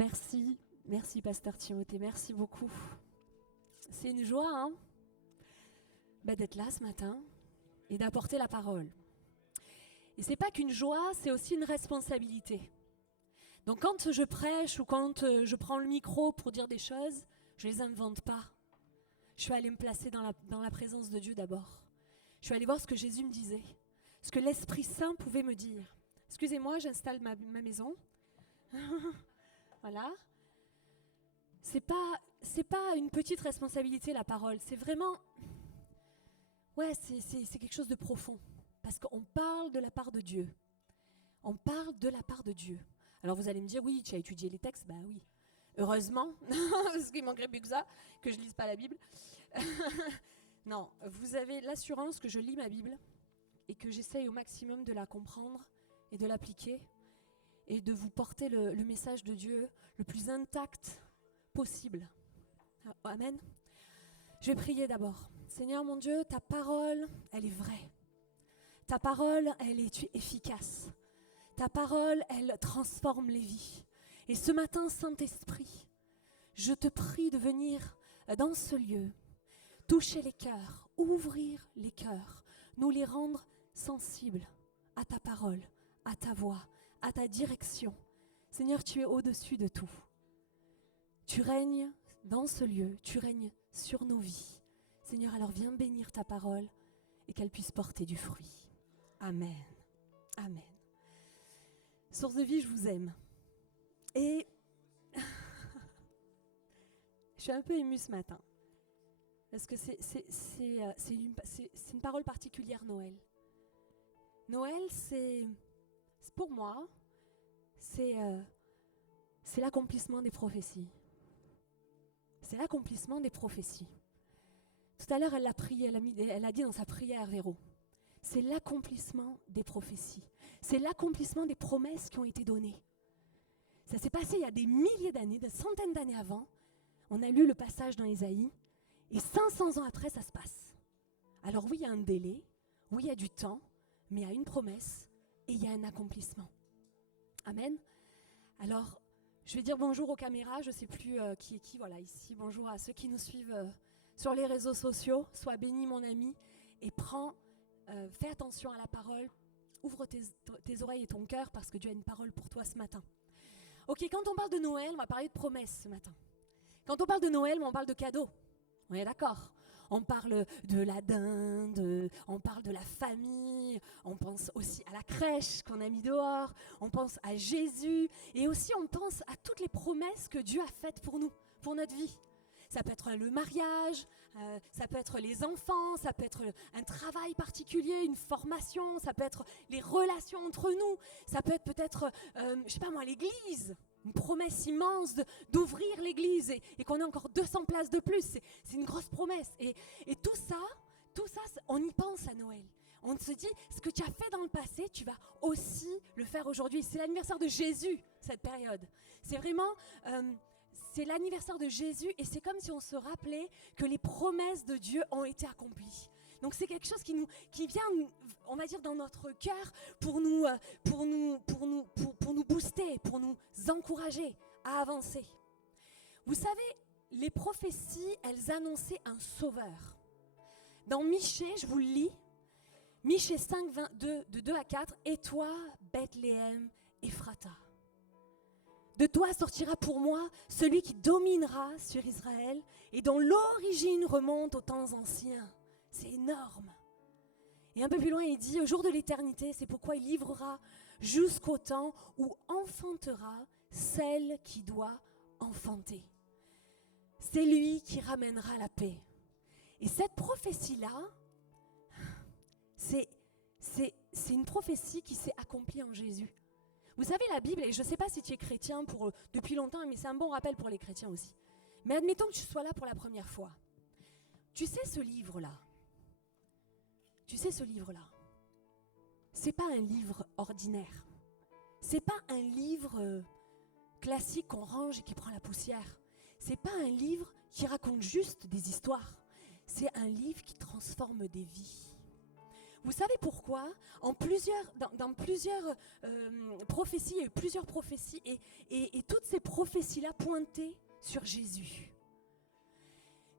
Merci Pasteur Timothée, merci beaucoup. C'est une joie d'être là ce matin et d'apporter la parole. Et c'est pas qu'une joie, c'est aussi une responsabilité. Donc quand je prêche ou quand je prends le micro pour dire des choses, je les invente pas. Je suis allée me placer dans la présence de Dieu d'abord. Je suis allée voir ce que Jésus me disait, ce que l'Esprit Saint pouvait me dire. Excusez-moi, j'installe ma maison. Voilà. C'est pas une petite responsabilité la parole, c'est vraiment, c'est quelque chose de profond. Parce qu'on parle de la part de Dieu. On parle de la part de Dieu. Alors vous allez me dire, oui, tu as étudié les textes, bah oui. Heureusement, parce qu'il manquerait plus que ça, que je ne lise pas la Bible. Non, vous avez l'assurance que je lis ma Bible et que j'essaye au maximum de la comprendre et de l'appliquer et de vous porter le message de Dieu le plus intact possible. Amen. Je vais prier d'abord. Seigneur mon Dieu, ta parole, elle est vraie. Ta parole, elle est efficace. Ta parole, elle transforme les vies. Et ce matin, Saint-Esprit, je te prie de venir dans ce lieu, toucher les cœurs, ouvrir les cœurs, nous les rendre sensibles à ta parole, à ta voix, à ta direction. Seigneur, tu es au-dessus de tout. Tu règnes dans ce lieu, tu règnes sur nos vies. Seigneur, alors viens bénir ta parole et qu'elle puisse porter du fruit. Amen. Amen. Source de vie, je vous aime. Et je suis un peu émue ce matin. Parce que c'est une parole particulière, Noël. Noël, c'est pour moi, c'est l'accomplissement des prophéties. C'est l'accomplissement des prophéties. Tout à l'heure, elle a dit dans sa prière, Véro, c'est l'accomplissement des prophéties. C'est l'accomplissement des promesses qui ont été données. Ça s'est passé il y a des milliers d'années, des centaines d'années avant. On a lu le passage dans Ésaïe, et 500 ans après, ça se passe. Alors oui, il y a un délai, oui, il y a du temps, mais il y a une promesse et il y a un accomplissement. Amen. Alors, je vais dire bonjour aux caméras, je ne sais plus qui est qui, voilà, ici. Bonjour à ceux qui nous suivent sur les réseaux sociaux. Sois béni, mon ami, et fais attention à la parole. Ouvre tes oreilles et ton cœur parce que Dieu a une parole pour toi ce matin. Ok, quand on parle de Noël, on va parler de promesses ce matin. Quand on parle de Noël, on parle de cadeaux. On est d'accord? On parle de la dinde, on parle de la famille, on pense aussi à la crèche qu'on a mis dehors, on pense à Jésus et aussi on pense à toutes les promesses que Dieu a faites pour nous, pour notre vie. Ça peut être le mariage, ça peut être les enfants, ça peut être un travail particulier, une formation, ça peut être les relations entre nous, ça peut être peut-être, je sais pas moi, l'église. Une promesse immense d'ouvrir l'église et qu'on ait encore 200 places de plus. C'est une grosse promesse. Et tout ça, on y pense à Noël. On se dit, ce que tu as fait dans le passé, tu vas aussi le faire aujourd'hui. C'est l'anniversaire de Jésus, cette période. C'est vraiment, c'est l'anniversaire de Jésus et c'est comme si on se rappelait que les promesses de Dieu ont été accomplies. Donc c'est quelque chose qui vient, on va dire, dans notre cœur pour nous booster, pour nous encourager à avancer. Vous savez, les prophéties, elles annonçaient un sauveur. Dans Michée, je vous le lis, Michée 5, 22, de 2 à 4, « Et toi, Bethléem, Ephrata, de toi sortira pour moi celui qui dominera sur Israël et dont l'origine remonte aux temps anciens. » C'est énorme. Et un peu plus loin, il dit, au jour de l'éternité, c'est pourquoi il livrera jusqu'au temps où enfantera celle qui doit enfanter. C'est lui qui ramènera la paix. Et cette prophétie-là, c'est une prophétie qui s'est accomplie en Jésus. Vous savez, la Bible, et je ne sais pas si tu es chrétien depuis longtemps, mais c'est un bon rappel pour les chrétiens aussi. Mais admettons que tu sois là pour la première fois. Tu sais ce livre-là, c'est pas un livre ordinaire. C'est pas un livre classique qu'on range et qui prend la poussière. C'est pas un livre qui raconte juste des histoires. C'est un livre qui transforme des vies. Vous savez pourquoi? Dans plusieurs prophéties, il y a eu plusieurs prophéties, et toutes ces prophéties-là pointaient sur Jésus.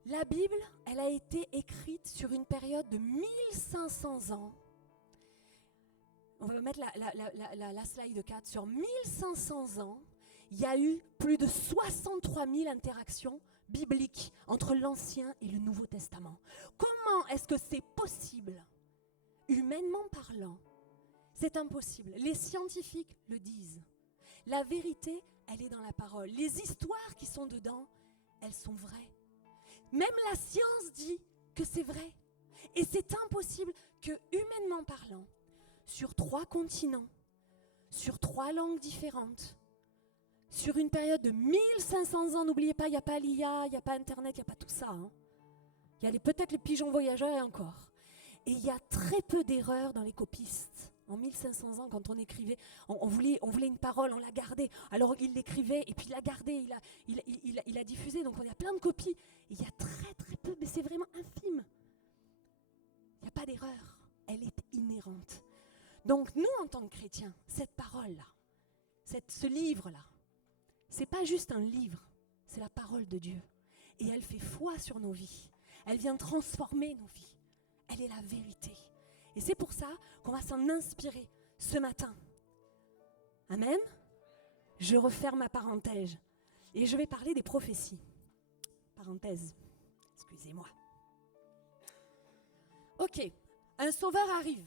La Bible, elle a été écrite sur une période de 1500 ans. On va mettre la slide 4. Sur 1500 ans, il y a eu plus de 63 000 interactions bibliques entre l'Ancien et le Nouveau Testament. Comment est-ce que c'est possible? Humainement parlant, c'est impossible. Les scientifiques le disent. La vérité, elle est dans la parole. Les histoires qui sont dedans, elles sont vraies. Même la science dit que c'est vrai. Et c'est impossible que, humainement parlant, sur 3 continents, sur 3 langues différentes, sur une période de 1500 ans, n'oubliez pas, il n'y a pas l'IA, il n'y a pas Internet, il n'y a pas tout ça. Il y a peut-être les pigeons voyageurs et encore. Et il y a très peu d'erreurs dans les copistes. En 1500 ans, quand on écrivait, on voulait une parole, on la gardait. Alors il l'écrivait et puis il l'a gardée, il a diffusé. Donc on a plein de copies. Et il y a très très peu, mais c'est vraiment infime. Il n'y a pas d'erreur. Elle est inhérente. Donc nous, en tant que chrétiens, cette parole-là, ce livre-là, c'est pas juste un livre, c'est la parole de Dieu. Et elle fait foi sur nos vies. Elle vient transformer nos vies. Elle est la vérité. Et c'est pour ça qu'on va s'en inspirer ce matin. Amen. Je referme ma parenthèse. Et je vais parler des prophéties. Parenthèse. Excusez-moi. Ok. Un sauveur arrive.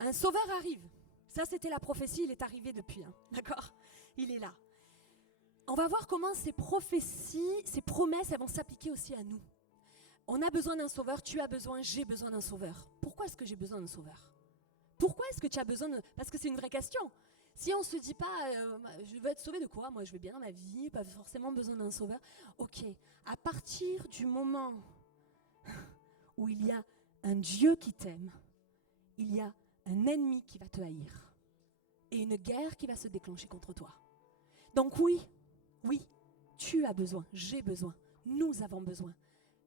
Un sauveur arrive. Ça, c'était la prophétie. Il est arrivé depuis. D'accord? Il est là. On va voir comment ces prophéties, ces promesses, elles vont s'appliquer aussi à nous. On a besoin d'un sauveur, tu as besoin, j'ai besoin d'un sauveur. Pourquoi est-ce que j'ai besoin d'un sauveur? Pourquoi est-ce que tu as besoin de... Parce que c'est une vraie question. Si on ne se dit pas, je veux être sauvé de quoi? Moi, je vais bien dans ma vie, pas forcément besoin d'un sauveur. Ok, à partir du moment où il y a un Dieu qui t'aime, il y a un ennemi qui va te haïr et une guerre qui va se déclencher contre toi. Donc oui, tu as besoin, j'ai besoin, nous avons besoin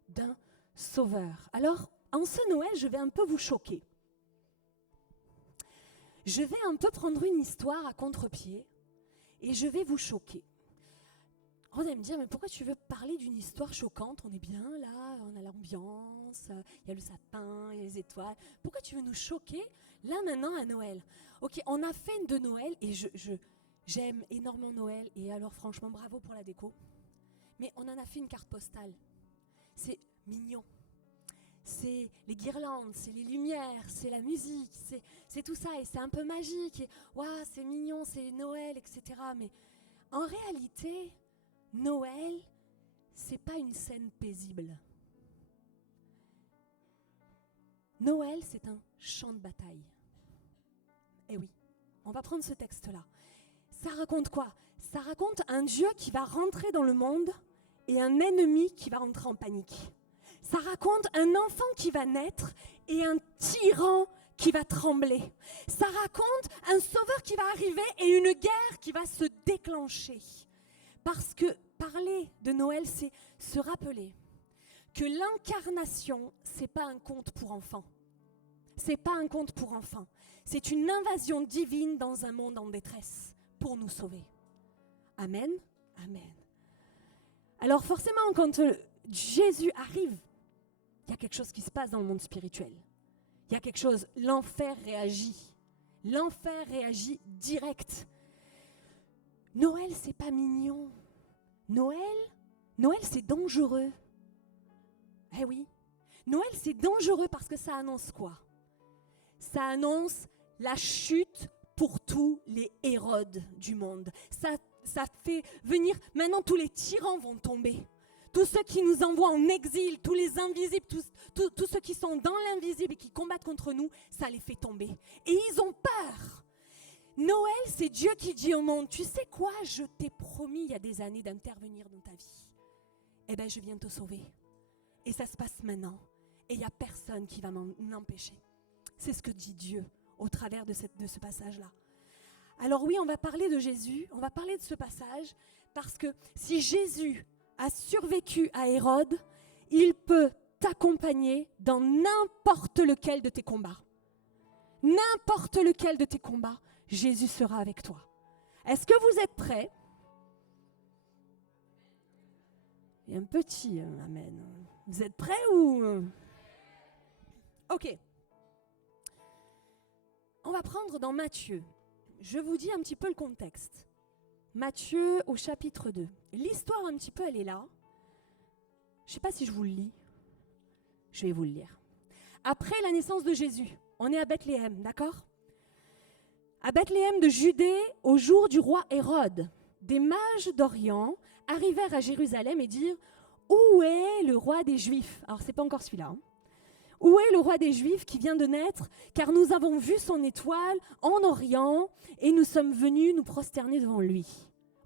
d'un sauveur. Alors, en ce Noël, je vais un peu vous choquer. Je vais un peu prendre une histoire à contre-pied et je vais vous choquer. Vous allez me dire, mais pourquoi tu veux parler d'une histoire choquante? On est bien là, on a l'ambiance, il y a le sapin, il y a les étoiles. Pourquoi tu veux nous choquer là maintenant à Noël? Ok, on a fait une de Noël et j'aime énormément Noël et alors franchement bravo pour la déco. Mais on en a fait une carte postale. C'est mignon. C'est les guirlandes, c'est les lumières, c'est la musique, c'est tout ça et c'est un peu magique. Et, waouh, c'est mignon, c'est Noël, etc. Mais en réalité, Noël, c'est pas une scène paisible. Noël, c'est un champ de bataille. Eh oui, on va prendre ce texte-là. Ça raconte quoi? Ça raconte un Dieu qui va rentrer dans le monde et un ennemi qui va rentrer en panique. Ça raconte un enfant qui va naître et un tyran qui va trembler. Ça raconte un sauveur qui va arriver et une guerre qui va se déclencher. Parce que parler de Noël, c'est se rappeler que l'incarnation, c'est pas un conte pour enfants. C'est pas un conte pour enfants. C'est une invasion divine dans un monde en détresse pour nous sauver. Amen. Amen. Alors forcément, quand Jésus arrive, il y a quelque chose qui se passe dans le monde spirituel. Il y a quelque chose, l'enfer réagit. L'enfer réagit direct. Noël, c'est pas mignon. Noël, c'est dangereux. Eh oui. Noël, c'est dangereux parce que ça annonce quoi? Ça annonce la chute pour tous les Hérodes du monde. Ça fait venir, maintenant tous les tyrans vont tomber. Tous ceux qui nous envoient en exil, tous les invisibles, tous ceux qui sont dans l'invisible et qui combattent contre nous, ça les fait tomber. Et ils ont peur. Noël, c'est Dieu qui dit au monde, tu sais quoi, je t'ai promis il y a des années d'intervenir dans ta vie. Eh bien, je viens te sauver. Et ça se passe maintenant. Et il n'y a personne qui va m'en empêcher. C'est ce que dit Dieu au travers de ce passage-là. Alors oui, on va parler de Jésus, on va parler de ce passage, parce que si Jésus a survécu à Hérode, il peut t'accompagner dans n'importe lequel de tes combats. n'importe lequel de tes combats, Jésus sera avec toi. Est-ce que vous êtes prêts? Il y a un petit amen. Vous êtes prêts ou... Ok. On va prendre dans Matthieu. Je vous dis un petit peu le contexte. Matthieu au chapitre 2. L'histoire un petit peu, elle est là. Je ne sais pas si je vous le lis. Je vais vous le lire. Après la naissance de Jésus, on est à Bethléem, d'accord? À Bethléem de Judée, au jour du roi Hérode, des mages d'Orient arrivèrent à Jérusalem et dirent « Où est le roi des Juifs ?» Alors, ce n'est pas encore celui-là. Hein. « Où est le roi des Juifs qui vient de naître? Car nous avons vu son étoile en Orient et nous sommes venus nous prosterner devant lui. »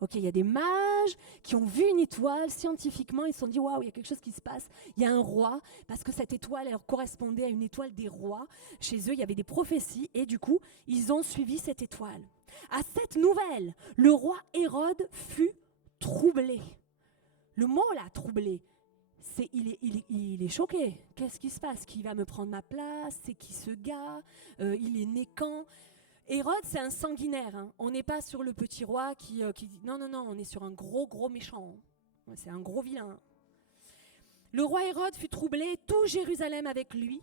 Ok, il y a des mages qui ont vu une étoile scientifiquement, ils se sont dit « Waouh, il y a quelque chose qui se passe, il y a un roi » parce que cette étoile, elle correspondait à une étoile des rois. Chez eux, il y avait des prophéties et du coup, ils ont suivi cette étoile. À cette nouvelle, le roi Hérode fut troublé. Le mot là, troublé, c'est il est choqué. Qu'est-ce qui se passe? Qui va me prendre ma place? C'est qui ce gars? Il est né quand? Hérode, c'est un sanguinaire. Hein. On n'est pas sur le petit roi qui dit non, on est sur un gros méchant. C'est un gros vilain. Le roi Hérode fut troublé, tout Jérusalem avec lui.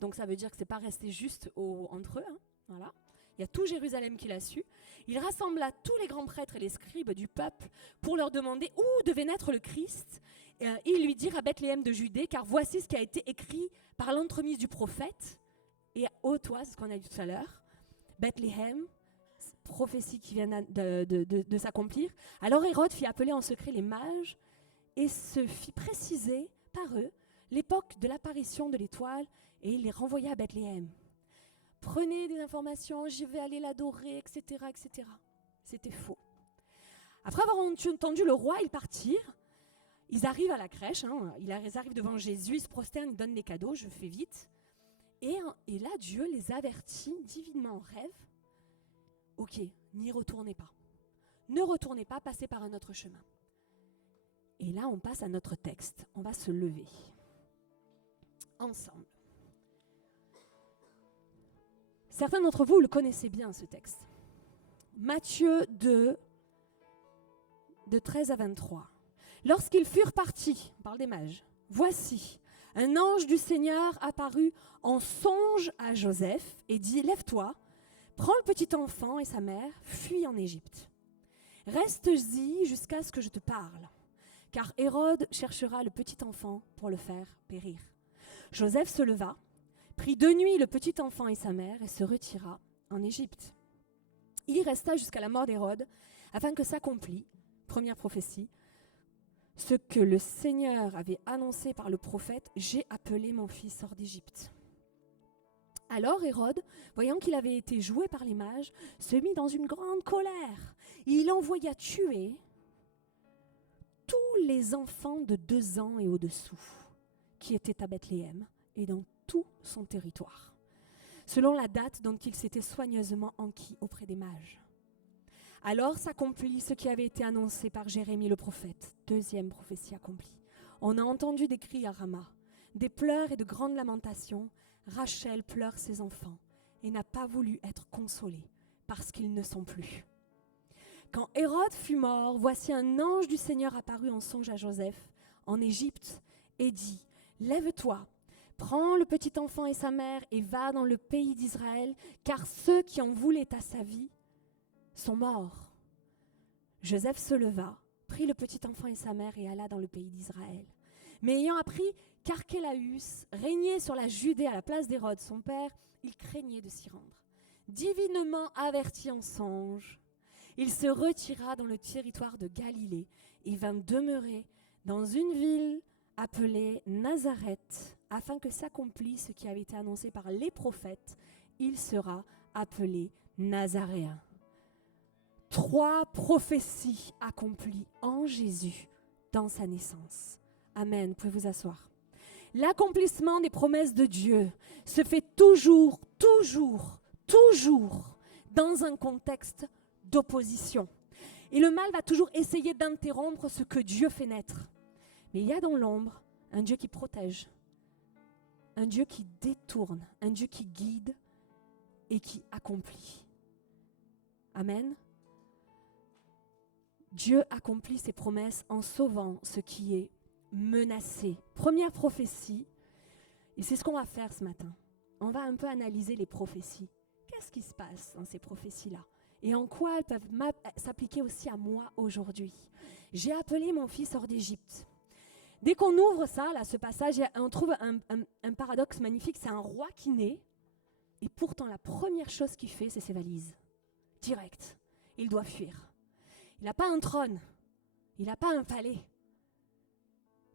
Donc ça veut dire que ce n'est pas resté juste entre eux. Hein. Voilà. Il y a tout Jérusalem qui l'a su. Il rassembla tous les grands prêtres et les scribes du peuple pour leur demander où devait naître le Christ. Ils lui dirent à Bethléem de Judée, car voici ce qui a été écrit par l'entremise du prophète. Et ô toi, c'est ce qu'on a dit tout à l'heure, Bethléem, prophétie qui vient de s'accomplir. Alors Hérode fit appeler en secret les mages et se fit préciser par eux l'époque de l'apparition de l'étoile et il les renvoya à Bethléem. Prenez des informations, je vais aller l'adorer, etc., etc. C'était faux. Après avoir entendu le roi, ils partirent. Ils arrivent à la crèche, hein, ils arrivent devant Jésus, ils se prosternent, ils donnent des cadeaux, je fais vite. Et là, Dieu les avertit divinement en rêve. Ok, n'y retournez pas. Ne retournez pas, passez par un autre chemin. Et là, on passe à notre texte. On va se lever. Ensemble. Certains d'entre vous le connaissez bien, ce texte. Matthieu 2, de 13 à 23. Lorsqu'ils furent partis, on parle des mages, voici, un ange du Seigneur apparut en songe à Joseph et dit « Lève-toi, prends le petit enfant et sa mère, fuis en Égypte. Reste-y jusqu'à ce que je te parle, car Hérode cherchera le petit enfant pour le faire périr. » Joseph se leva, prit de nuit le petit enfant et sa mère et se retira en Égypte. Il y resta jusqu'à la mort d'Hérode, afin que s'accomplît, première prophétie, ce que le Seigneur avait annoncé par le prophète, « J'ai appelé mon fils hors d'Égypte. » Alors Hérode, voyant qu'il avait été joué par les mages, se mit dans une grande colère. Il envoya tuer tous les enfants de 2 ans et au-dessous qui étaient à Bethléem et dans tout son territoire, selon la date dont il s'était soigneusement enquis auprès des mages. Alors s'accomplit ce qui avait été annoncé par Jérémie le prophète, deuxième prophétie accomplie. On a entendu des cris à Rama, des pleurs et de grandes lamentations. Rachel pleure ses enfants et n'a pas voulu être consolée parce qu'ils ne sont plus. Quand Hérode fut mort, voici un ange du Seigneur apparut en songe à Joseph en Égypte et dit « Lève-toi, prends le petit enfant et sa mère et va dans le pays d'Israël, car ceux qui en voulaient à sa vie sont morts. » Joseph se leva, prit le petit enfant et sa mère et alla dans le pays d'Israël. Mais ayant appris qu'Archélaüs régnait sur la Judée à la place d'Hérode, son père, il craignait de s'y rendre. Divinement averti en songe, il se retira dans le territoire de Galilée et vint demeurer dans une ville appelée Nazareth, afin que s'accomplisse ce qui avait été annoncé par les prophètes, il sera appelé Nazaréen. 3 prophéties accomplies en Jésus dans sa naissance. Amen. Vous pouvez vous asseoir. L'accomplissement des promesses de Dieu se fait toujours dans un contexte d'opposition. Et le mal va toujours essayer d'interrompre ce que Dieu fait naître. Mais il y a dans l'ombre un Dieu qui protège, un Dieu qui détourne, un Dieu qui guide et qui accomplit. Amen. Dieu accomplit ses promesses en sauvant ce qui est menacé. Première prophétie, et c'est ce qu'on va faire ce matin. On va un peu analyser les prophéties. Qu'est-ce qui se passe dans ces prophéties-là? Et en quoi elles peuvent s'appliquer aussi à moi aujourd'hui? J'ai appelé mon fils hors d'Égypte. Dès qu'on ouvre ça, là, ce passage, on trouve un paradoxe magnifique. C'est un roi qui naît, et pourtant la première chose qu'il fait, c'est ses valises. Direct. Il doit fuir. Il n'a pas un trône. Il n'a pas un palais.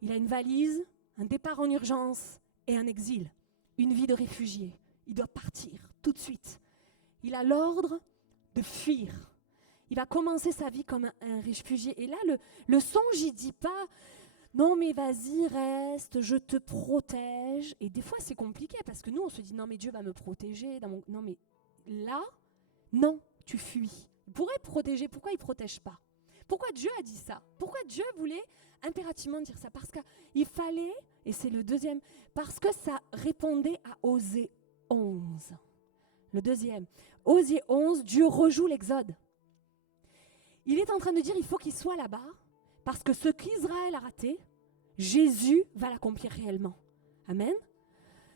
Il a une valise, un départ en urgence et un exil. Une vie de réfugié. Il doit partir tout de suite. Il a l'ordre de fuir. Il va commencer sa vie comme un réfugié. Et là, le songe, il ne dit pas « Non, mais vas-y, reste, je te protège. » Et des fois, c'est compliqué parce que nous, on se dit « Non, mais Dieu va me protéger. » Non, mais là, non, tu fuis. Il pourrait protéger. Pourquoi il ne protège pas? Pourquoi Dieu a dit ça? Pourquoi Dieu voulait impérativement dire ça? Parce qu'il fallait, et c'est le deuxième, parce que ça répondait à Osée 11. Le deuxième, Osée 11, Dieu rejoue l'Exode. Il est en train de dire il faut qu'il soit là-bas, parce que ce qu'Israël a raté, Jésus va l'accomplir réellement. Amen.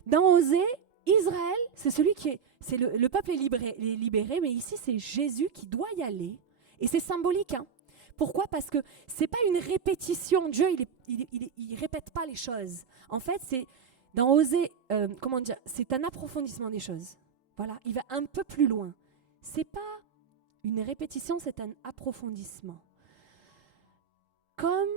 Dans Osée, Israël, c'est celui qui est, c'est le peuple est libéré, mais ici c'est Jésus qui doit y aller, et c'est symbolique. Pourquoi? Parce que c'est pas une répétition. Dieu, il répète pas les choses. En fait, c'est dans Osée, c'est un approfondissement des choses. Voilà, il va un peu plus loin. C'est pas une répétition, c'est un approfondissement. Comme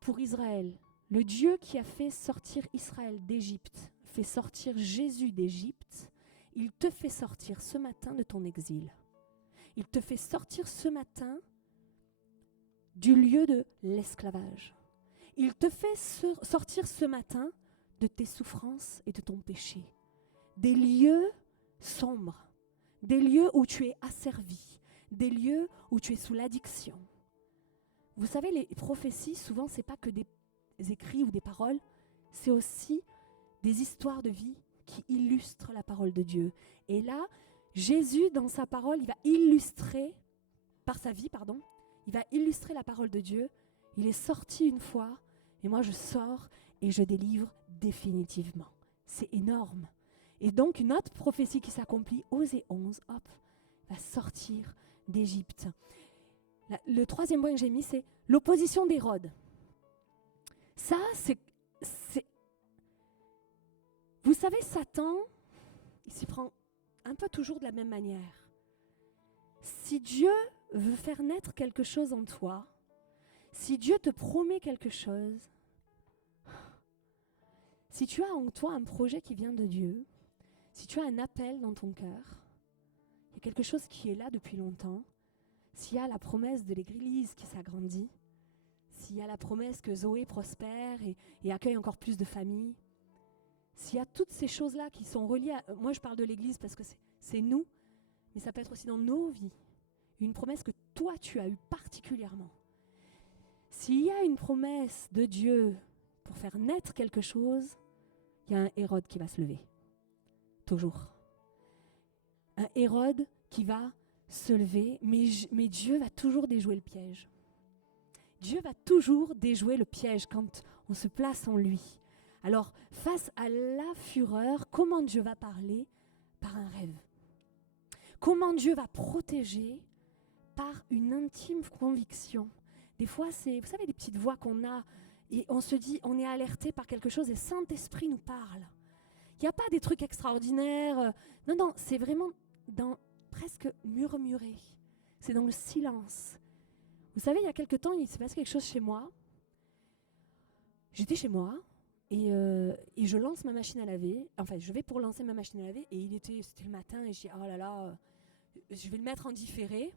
pour Israël, le Dieu qui a fait sortir Israël d'Égypte, fait sortir Jésus d'Égypte, il te fait sortir ce matin de ton exil. Il te fait sortir ce matin du lieu de l'esclavage. Il te fait sortir ce matin de tes souffrances et de ton péché. Des lieux sombres, des lieux où tu es asservi, des lieux où tu es sous l'addiction. Vous savez, les prophéties, souvent, ce n'est pas que des écrits ou des paroles, c'est aussi des histoires de vie qui illustrent la parole de Dieu. Et là, Jésus, dans sa parole, il va illustrer, par sa vie, il va illustrer la parole de Dieu. Il est sorti une fois, et moi je sors et je délivre définitivement. C'est énorme. Et donc une autre prophétie qui s'accomplit, Osée 11, va sortir d'Égypte. Le troisième point que j'ai mis, c'est l'opposition d'Hérode. Ça, c'est... Vous savez, Satan, il s'y prend un peu toujours de la même manière. Si Dieu veut faire naître quelque chose en toi, si Dieu te promet quelque chose, si tu as en toi un projet qui vient de Dieu, si tu as un appel dans ton cœur, il y a quelque chose qui est là depuis longtemps, s'il y a la promesse de l'Église qui s'agrandit, s'il y a la promesse que Zoé prospère et accueille encore plus de familles, s'il y a toutes ces choses-là qui sont reliées à... Moi, je parle de l'Église parce que c'est nous, mais ça peut être aussi dans nos vies. Une promesse que toi, tu as eue particulièrement. S'il y a une promesse de Dieu pour faire naître quelque chose, il y a un Hérode qui va se lever. Toujours. Un Hérode qui va se lever, mais Dieu va toujours déjouer le piège. Dieu va toujours déjouer le piège quand on se place en lui. Alors, face à la fureur, comment Dieu va parler? Par un rêve. Comment Dieu va protéger? Par une intime conviction. Des fois, c'est, vous savez, les petites voix qu'on a, et on se dit, on est alerté par quelque chose, et Saint-Esprit nous parle. Il n'y a pas des trucs extraordinaires. Non, c'est vraiment dans presque murmurer. C'est dans le silence. Vous savez, il y a quelque temps, il s'est passé quelque chose chez moi. J'étais chez moi, et je lance ma machine à laver. Enfin, je vais pour lancer ma machine à laver, et c'était le matin, et je dis, oh là là, je vais le mettre en différé.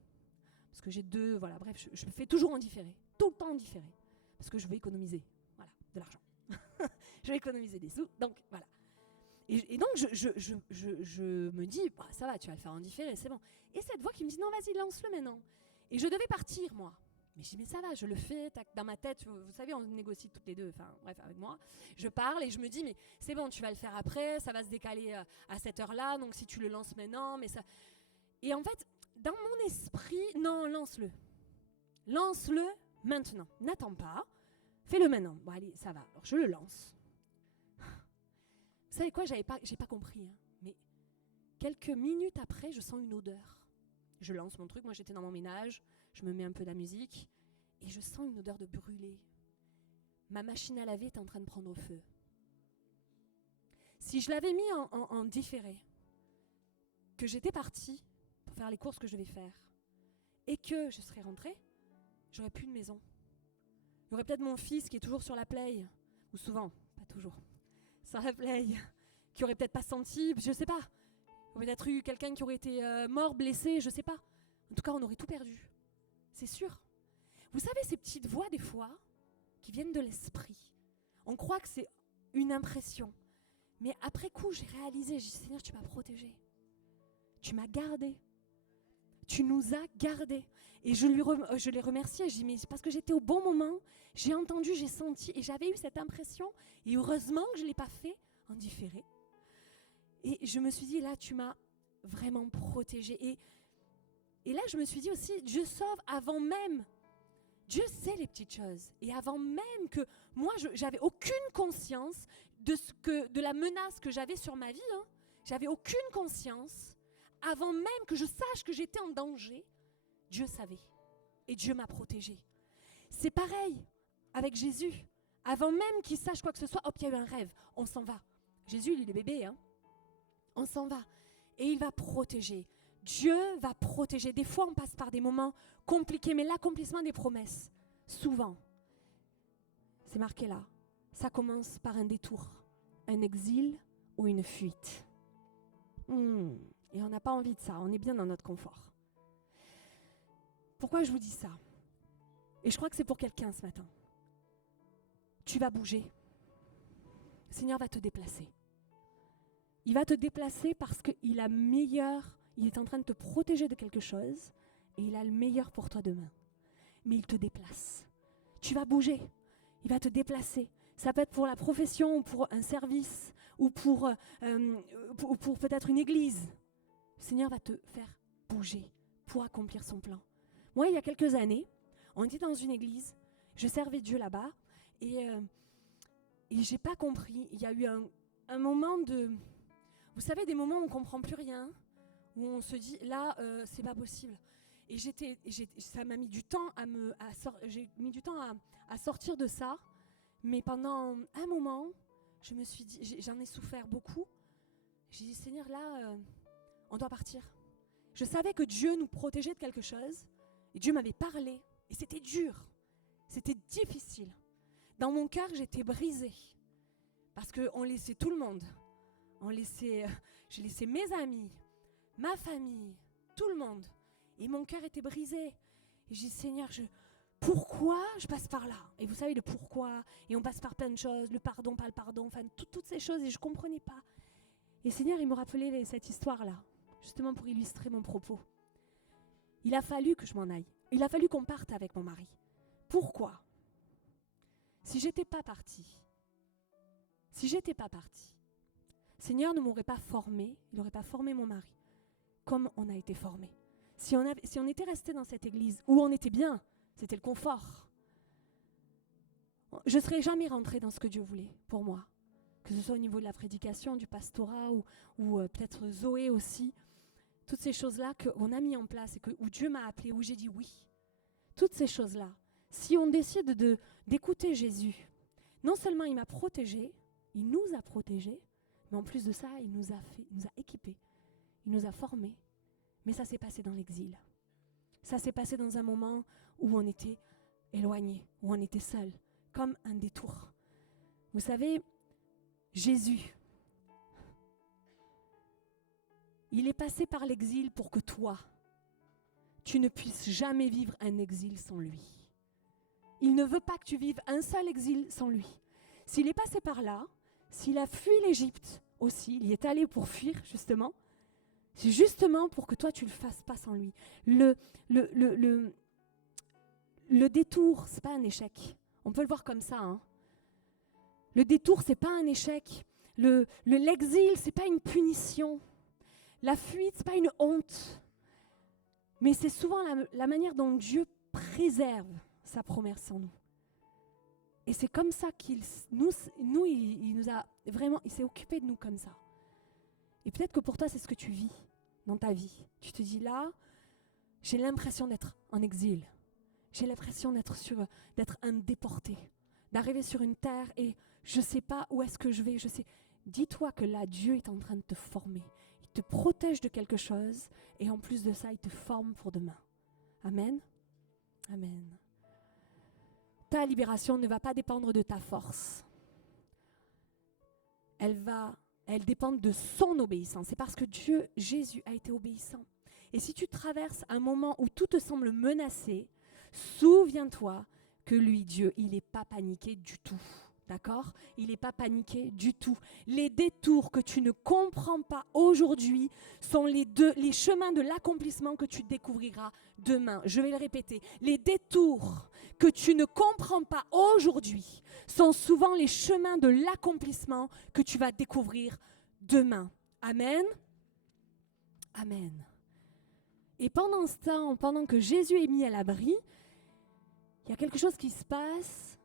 Parce que j'ai deux, voilà, bref, je le fais toujours en différé, tout le temps en différé, parce que je veux économiser, voilà, de l'argent. Je vais économiser des sous, donc voilà. Et donc je me dis, bah, ça va, tu vas le faire en différé, c'est bon. Et cette voix qui me dit, non, vas-y, lance-le maintenant. Et je devais partir, moi. Mais je dis, mais ça va, je le fais, tac, dans ma tête, vous savez, on négocie toutes les deux, enfin bref, avec moi. Je parle et je me dis, mais c'est bon, tu vas le faire après, ça va se décaler à cette heure-là, donc si tu le lances maintenant, mais ça... Et en fait, dans mon esprit, non, lance-le. Lance-le maintenant. N'attends pas, fais-le maintenant. Bon, allez, ça va, alors je le lance. Vous savez quoi, j'ai pas compris, hein, mais quelques minutes après, je sens une odeur. Je lance mon truc, moi j'étais dans mon ménage, je me mets un peu de la musique, et je sens une odeur de brûlé. Ma machine à laver est en train de prendre feu. Si je l'avais mis en différé, que j'étais partie pour faire les courses que je vais faire, et que je serais rentrée, j'aurais plus de maison. Il y aurait peut-être mon fils qui est toujours sur la play, ou souvent, pas toujours, sur la play, qui aurait peut-être pas senti, je sais pas. Il y aurait peut-être eu quelqu'un qui aurait été mort, blessé, je sais pas. En tout cas, on aurait tout perdu. C'est sûr. Vous savez, ces petites voix, des fois, qui viennent de l'esprit, on croit que c'est une impression. Mais après coup, j'ai réalisé, j'ai dit, Seigneur, tu m'as protégé. Tu m'as gardé. Tu nous as gardés. Et je l'ai remercié. Je dis, mais c'est parce que j'étais au bon moment. J'ai entendu, j'ai senti, et j'avais eu cette impression. Et heureusement que je ne l'ai pas fait en différé. Et je me suis dit, là, tu m'as vraiment protégée. Et là, je me suis dit aussi, Dieu sauve avant même. Dieu sait les petites choses. Et avant même que moi, j'avais aucune conscience de la menace que j'avais sur ma vie. Hein. J'avais aucune conscience. Avant même que je sache que j'étais en danger, Dieu savait. Et Dieu m'a protégée. C'est pareil avec Jésus. Avant même qu'il sache quoi que ce soit, hop, il y a eu un rêve. On s'en va. Jésus, il est bébé. Hein. On s'en va. Et il va protéger. Dieu va protéger. Des fois, on passe par des moments compliqués, mais l'accomplissement des promesses, souvent, c'est marqué là, ça commence par un détour, un exil ou une fuite. Et on n'a pas envie de ça, on est bien dans notre confort. Pourquoi je vous dis ça? Et je crois que c'est pour quelqu'un ce matin. Tu vas bouger. Le Seigneur va te déplacer. Il va te déplacer parce qu'il a meilleur. Il est en train de te protéger de quelque chose et il a le meilleur pour toi demain. Mais il te déplace. Tu vas bouger. Il va te déplacer. Ça peut être pour la profession ou pour un service ou pour peut-être une église. Le Seigneur va te faire bouger pour accomplir son plan. Moi, il y a quelques années, on était dans une église. Je servais Dieu là-bas et j'ai pas compris. Il y a eu un moment de... Vous savez, des moments où on comprend plus rien, où on se dit, là, c'est pas possible. Et ça m'a mis du temps j'ai mis du temps à sortir de ça. Mais pendant un moment, je me suis dit, j'en ai souffert beaucoup. J'ai dit, Seigneur, là, on doit partir. Je savais que Dieu nous protégeait de quelque chose. Et Dieu m'avait parlé. Et c'était dur. C'était difficile. Dans mon cœur, j'étais brisée. Parce qu'on laissait tout le monde. J'ai laissé mes amis, ma famille, tout le monde. Et mon cœur était brisé. Et j'ai dit, Seigneur, pourquoi je passe par là? Et vous savez, le pourquoi. Et on passe par plein de choses, le pardon, pas le pardon, enfin, toutes ces choses. Et je ne comprenais pas. Et Seigneur, il me rappelait cette histoire-là, justement pour illustrer mon propos. Il a fallu que je m'en aille. Il a fallu qu'on parte avec mon mari. Pourquoi? Si j'étais pas partie, Seigneur ne m'aurait pas formé, il n'aurait pas formé mon mari comme on a été formé. Si on était resté dans cette église où on était bien, c'était le confort. Je ne serais jamais rentrée dans ce que Dieu voulait pour moi, que ce soit au niveau de la prédication, du pastorat ou peut-être Zoé aussi. Toutes ces choses-là qu'on a mis en place et où Dieu m'a appelée, où j'ai dit oui. Toutes ces choses-là, si on décide d'écouter Jésus, non seulement il m'a protégée, il nous a protégés, mais en plus de ça, il nous a équipés, il nous a formés. Mais ça s'est passé dans l'exil. Ça s'est passé dans un moment où on était éloigné, où on était seul, comme un détour. Vous savez, Jésus, il est passé par l'exil pour que toi, tu ne puisses jamais vivre un exil sans lui. Il ne veut pas que tu vives un seul exil sans lui. S'il est passé par là, s'il a fui l'Égypte aussi, il y est allé pour fuir justement, c'est justement pour que toi tu ne le fasses pas sans lui. le détour, ce n'est pas un échec. On peut le voir comme ça. Hein. Le détour, ce n'est pas un échec. L'exil, ce n'est pas une punition. La fuite, ce n'est pas une honte. Mais c'est souvent la manière dont Dieu préserve sa promesse en nous. Et c'est comme ça qu'il nous a vraiment, il s'est occupé de nous comme ça. Et peut-être que pour toi, c'est ce que tu vis dans ta vie. Tu te dis là, j'ai l'impression d'être en exil. J'ai l'impression d'être un déporté, d'arriver sur une terre et je ne sais pas où est-ce que je vais. Dis-toi que là, Dieu est en train de te former. Il te protège de quelque chose et en plus de ça, il te forme pour demain. Amen. Amen. Ta libération ne va pas dépendre de ta force. Elle dépend de son obéissance. C'est parce que Jésus a été obéissant. Et si tu traverses un moment où tout te semble menacé, souviens-toi que lui, Dieu, il n'est pas paniqué du tout. D'accord ? Il n'est pas paniqué du tout. Les détours que tu ne comprends pas aujourd'hui sont les chemins de l'accomplissement que tu découvriras demain. Je vais le répéter. Les détours que tu ne comprends pas aujourd'hui sont souvent les chemins de l'accomplissement que tu vas découvrir demain. Amen. Amen. Et pendant ce temps, pendant que Jésus est mis à l'abri, il y a quelque chose qui se passe,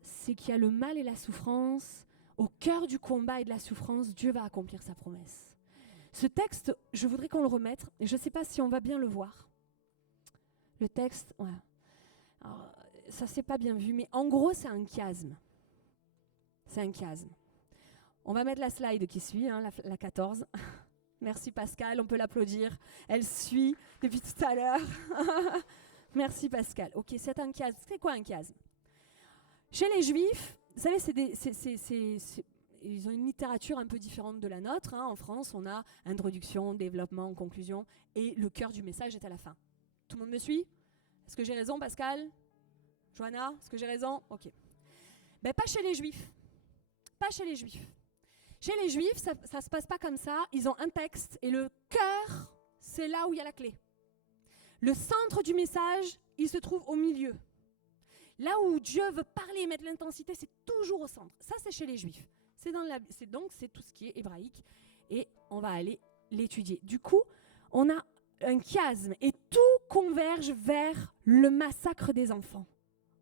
c'est qu'il y a le mal et la souffrance. Au cœur du combat et de la souffrance, Dieu va accomplir sa promesse. Ce texte, je voudrais qu'on le remette, et je ne sais pas si on va bien le voir. Le texte, ouais. Alors, ça ne s'est pas bien vu, mais en gros, c'est un chiasme. C'est un chiasme. On va mettre la slide qui suit, hein, la 14. Merci Pascal, on peut l'applaudir. Elle suit depuis tout à l'heure. Merci Pascal. Ok, c'est un chiasme. C'est quoi un chiasme ? Chez les Juifs, vous savez, ils ont une littérature un peu différente de la nôtre. Hein. En France, on a introduction, développement, conclusion, et le cœur du message est à la fin. Tout le monde me suit ? Est-ce que j'ai raison, Pascal ? Johanna, est-ce que j'ai raison ? Ok. Ben, pas chez les Juifs. Pas chez les Juifs. Chez les Juifs, ça ne se passe pas comme ça. Ils ont un texte et le cœur, c'est là où il y a la clé. Le centre du message, il se trouve au milieu. Là où Dieu veut parler et mettre l'intensité, c'est toujours au centre. Ça, c'est chez les Juifs. C'est tout ce qui est hébraïque et on va aller l'étudier. Du coup, on a un chiasme et tout converge vers le massacre des enfants.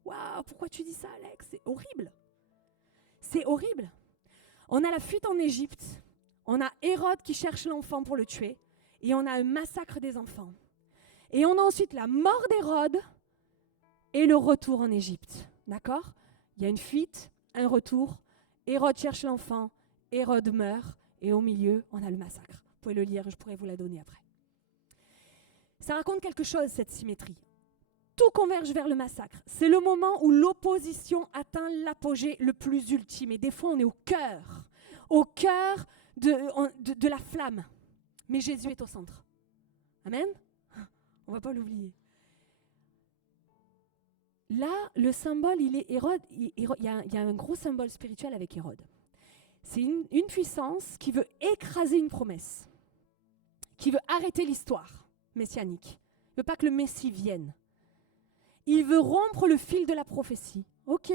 Waouh, pourquoi tu dis ça, Alex ? C'est horrible. C'est horrible. On a la fuite en Égypte, on a Hérode qui cherche l'enfant pour le tuer, et on a un massacre des enfants. Et on a ensuite la mort d'Hérode et le retour en Égypte. D'accord ? Il y a une fuite, un retour, Hérode cherche l'enfant, Hérode meurt, et au milieu, on a le massacre. Vous pouvez le lire, je pourrais vous la donner après. Ça raconte quelque chose, cette symétrie. Tout converge vers le massacre. C'est le moment où l'opposition atteint l'apogée le plus ultime. Et des fois, on est au cœur de la flamme. Mais Jésus est au centre. Amen ? On ne va pas l'oublier. Là, le symbole, il est Hérode. Il y a un gros symbole spirituel avec Hérode. C'est une puissance qui veut écraser une promesse, qui veut arrêter l'histoire messianique. Il ne veut pas que le Messie vienne. Il veut rompre le fil de la prophétie. Ok,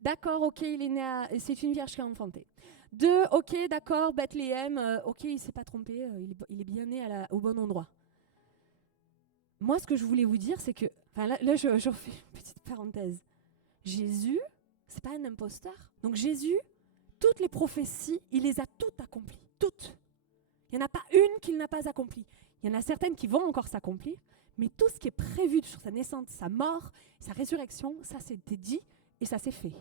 d'accord, ok, c'est une vierge qui a enfanté. 2, ok, d'accord, Bethléem, ok, il ne s'est pas trompé, il est bien né au bon endroit. Moi, ce que je voulais vous dire, c'est que, là je refais une petite parenthèse. Jésus, ce n'est pas un imposteur. Donc Jésus, toutes les prophéties, il les a toutes accomplies. Toutes. Il n'y en a pas une qu'il n'a pas accomplie. Il y en a certaines qui vont encore s'accomplir. Mais tout ce qui est prévu sur sa naissance, sa mort, sa résurrection, ça c'était dit et ça s'est fait.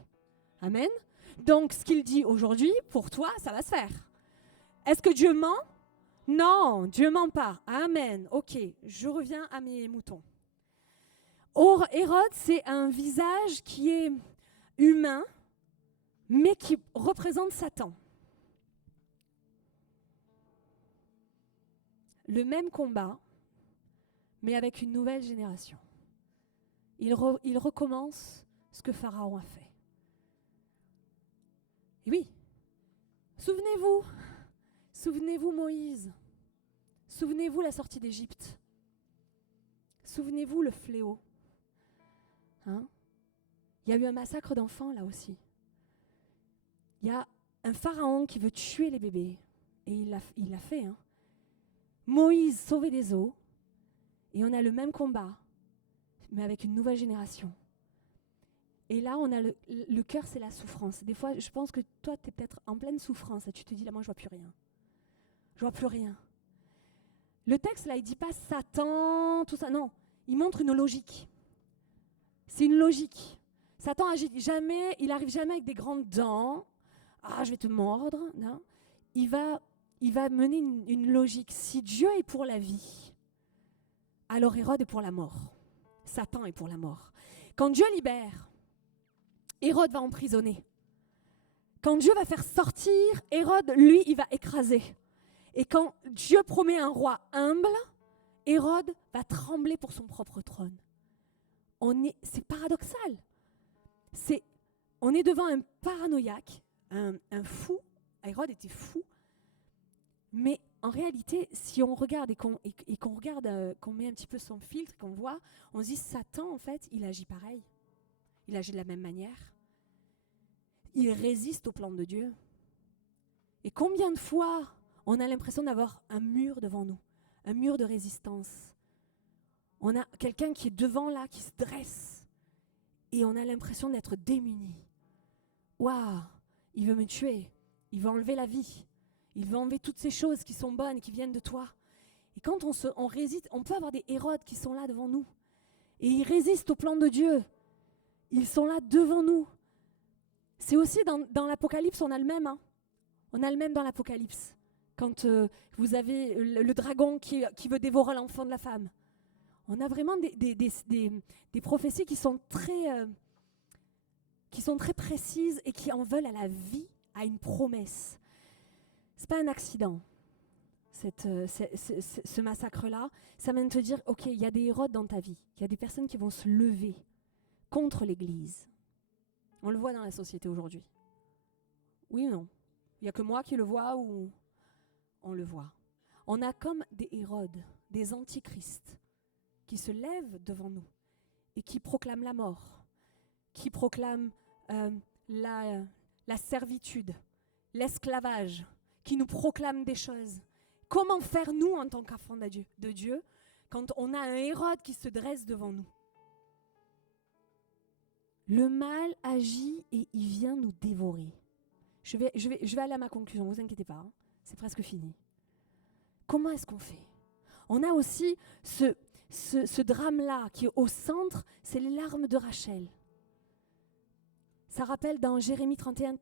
Amen. Donc ce qu'il dit aujourd'hui, pour toi, ça va se faire. Est-ce que Dieu ment ? Non, Dieu ment pas. Amen. Ok, je reviens à mes moutons. Or, Hérode, c'est un visage qui est humain, mais qui représente Satan. Le même combat, mais avec une nouvelle génération. Il recommence ce que Pharaon a fait. Et oui, souvenez-vous Moïse, souvenez-vous la sortie d'Égypte, souvenez-vous le fléau. Hein? Il y a eu un massacre d'enfants là aussi. Il y a un pharaon qui veut tuer les bébés. Et il l'a fait. Hein. Moïse sauvé des eaux. Et on a le même combat, mais avec une nouvelle génération. Et là, on a le cœur, c'est la souffrance. Des fois, je pense que toi, tu es peut-être en pleine souffrance. Et tu te dis, là, moi, je vois plus rien. Je vois plus rien. Le texte, là, il dit pas Satan, tout ça. Non, il montre une logique. C'est une logique. Satan agit jamais, il arrive jamais avec des grandes dents. Ah, je vais te mordre. Non. Il va mener une logique. Si Dieu est pour la vie, alors Hérode est pour la mort. Satan est pour la mort. Quand Dieu libère, Hérode va emprisonner. Quand Dieu va faire sortir, Hérode, lui, il va écraser. Et quand Dieu promet un roi humble, Hérode va trembler pour son propre trône. C'est paradoxal. On est devant un paranoïaque, un fou. Hérode était fou. Mais en réalité, si on regarde et qu'on regarde, qu'on met un petit peu son filtre, qu'on voit, on se dit Satan, en fait, il agit pareil. Il agit de la même manière. Il résiste au plan de Dieu. Et combien de fois on a l'impression d'avoir un mur devant nous, un mur de résistance. On a quelqu'un qui est devant là, qui se dresse, et on a l'impression d'être démuni. Waouh, il veut me tuer, il veut enlever la vie, il veut enlever toutes ces choses qui sont bonnes, qui viennent de toi. Et quand on résiste, on peut avoir des Hérodes qui sont là devant nous, et ils résistent au plan de Dieu. Ils sont là devant nous. C'est aussi dans l'Apocalypse, on a le même. Hein. On a le même dans l'Apocalypse. Quand vous avez le dragon qui veut dévorer l'enfant de la femme. On a vraiment des prophéties qui sont très précises et qui en veulent à la vie, à une promesse. Ce n'est pas un accident, ce massacre-là. Ça vient de te dire, ok, il y a des Hérodes dans ta vie. Il y a des personnes qui vont se lever contre l'Église. On le voit dans la société aujourd'hui. Oui ou non? Il n'y a que moi qui le vois ou on le voit. On a comme des Hérodes, des antichrists, qui se lèvent devant nous et qui proclament la mort, qui proclament la servitude, l'esclavage, qui nous proclament des choses. Comment faire nous en tant qu'enfants de Dieu quand on a un Hérode qui se dresse devant nous? Le mal agit et il vient nous dévorer. Je vais aller à ma conclusion, ne vous inquiétez pas, hein, c'est presque fini. Comment est-ce qu'on fait? On a aussi ce drame-là qui est au centre, c'est les larmes de Rachel. Ça rappelle dans Jérémie 31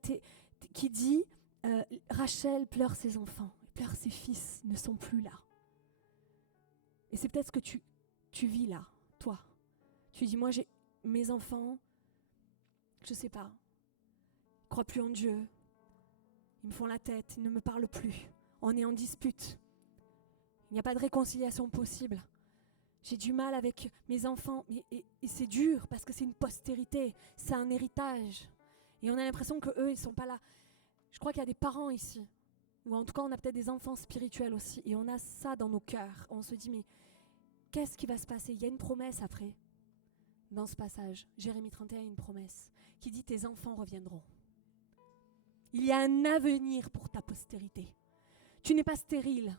qui dit Rachel pleure ses enfants, pleure ses fils, ne sont plus là. Et c'est peut-être ce que tu vis là, toi. Tu dis, moi j'ai mes enfants, je ne sais pas, ils ne croient plus en Dieu, ils me font la tête, ils ne me parlent plus, on est en dispute, il n'y a pas de réconciliation possible. J'ai du mal avec mes enfants, et c'est dur parce que c'est une postérité, c'est un héritage. Et on a l'impression qu'eux, ils ne sont pas là. Je crois qu'il y a des parents ici, ou en tout cas on a peut-être des enfants spirituels aussi, et on a ça dans nos cœurs. On se dit, mais qu'est-ce qui va se passer? Il y a une promesse après, dans ce passage. Jérémie 31, une promesse qui dit, tes enfants reviendront. Il y a un avenir pour ta postérité. Tu n'es pas stérile,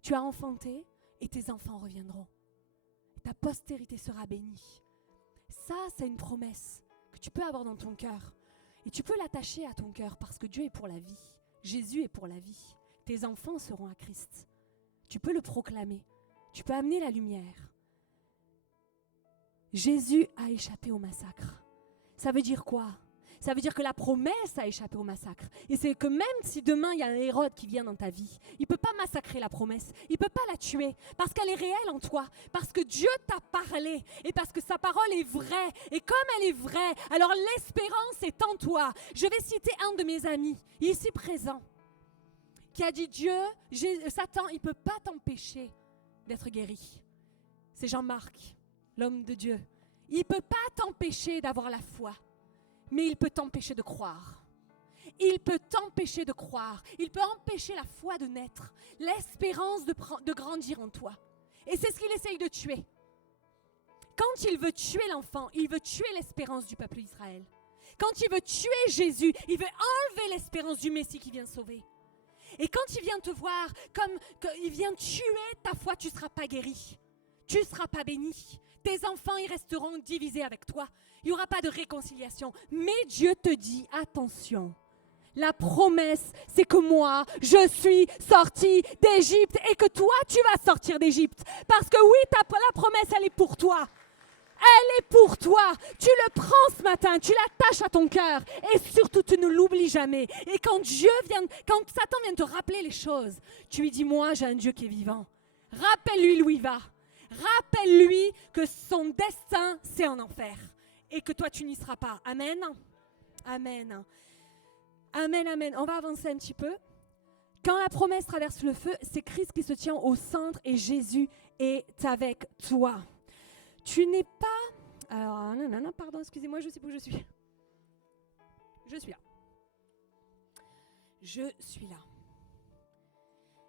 tu as enfanté et tes enfants reviendront. Ta postérité sera bénie. Ça, c'est une promesse que tu peux avoir dans ton cœur. Et tu peux l'attacher à ton cœur parce que Dieu est pour la vie. Jésus est pour la vie. Tes enfants seront à Christ. Tu peux le proclamer. Tu peux amener la lumière. Jésus a échappé au massacre. Ça veut dire quoi? Ça veut dire que la promesse a échappé au massacre. Et c'est que même si demain il y a un Hérode qui vient dans ta vie, il ne peut pas massacrer la promesse, il ne peut pas la tuer, parce qu'elle est réelle en toi, parce que Dieu t'a parlé, et parce que sa parole est vraie. Et comme elle est vraie, alors l'espérance est en toi. Je vais citer un de mes amis, ici présent, qui a dit, Satan, il ne peut pas t'empêcher d'être guéri. C'est Jean-Marc, l'homme de Dieu. Il ne peut pas t'empêcher d'avoir la foi. Mais il peut t'empêcher de croire. Il peut t'empêcher de croire. Il peut empêcher la foi de naître, l'espérance de grandir en toi. Et c'est ce qu'il essaye de tuer. Quand il veut tuer l'enfant, il veut tuer l'espérance du peuple d'Israël. Quand il veut tuer Jésus, il veut enlever l'espérance du Messie qui vient sauver. Et quand il vient te voir, comme il vient tuer ta foi, tu ne seras pas guéri. Tu ne seras pas béni. Tes enfants, ils resteront divisés avec toi. Il n'y aura pas de réconciliation. Mais Dieu te dit, attention, la promesse, c'est que moi, je suis sorti d'Égypte et que toi, tu vas sortir d'Égypte. Parce que oui, la promesse, elle est pour toi. Elle est pour toi. Tu le prends ce matin, tu l'attaches à ton cœur. Et surtout, tu ne l'oublies jamais. Et quand Satan vient te rappeler les choses, tu lui dis, moi, j'ai un Dieu qui est vivant. Rappelle-lui où il va. Rappelle-lui que son destin, c'est en enfer. Et que toi, tu n'y seras pas. Amen. Amen. Amen, amen. On va avancer un petit peu. Quand la promesse traverse le feu, c'est Christ qui se tient au centre et Jésus est avec toi. Tu n'es pas... Alors, non, pardon, excusez-moi, je sais pas où je suis. Je suis là. Je suis là.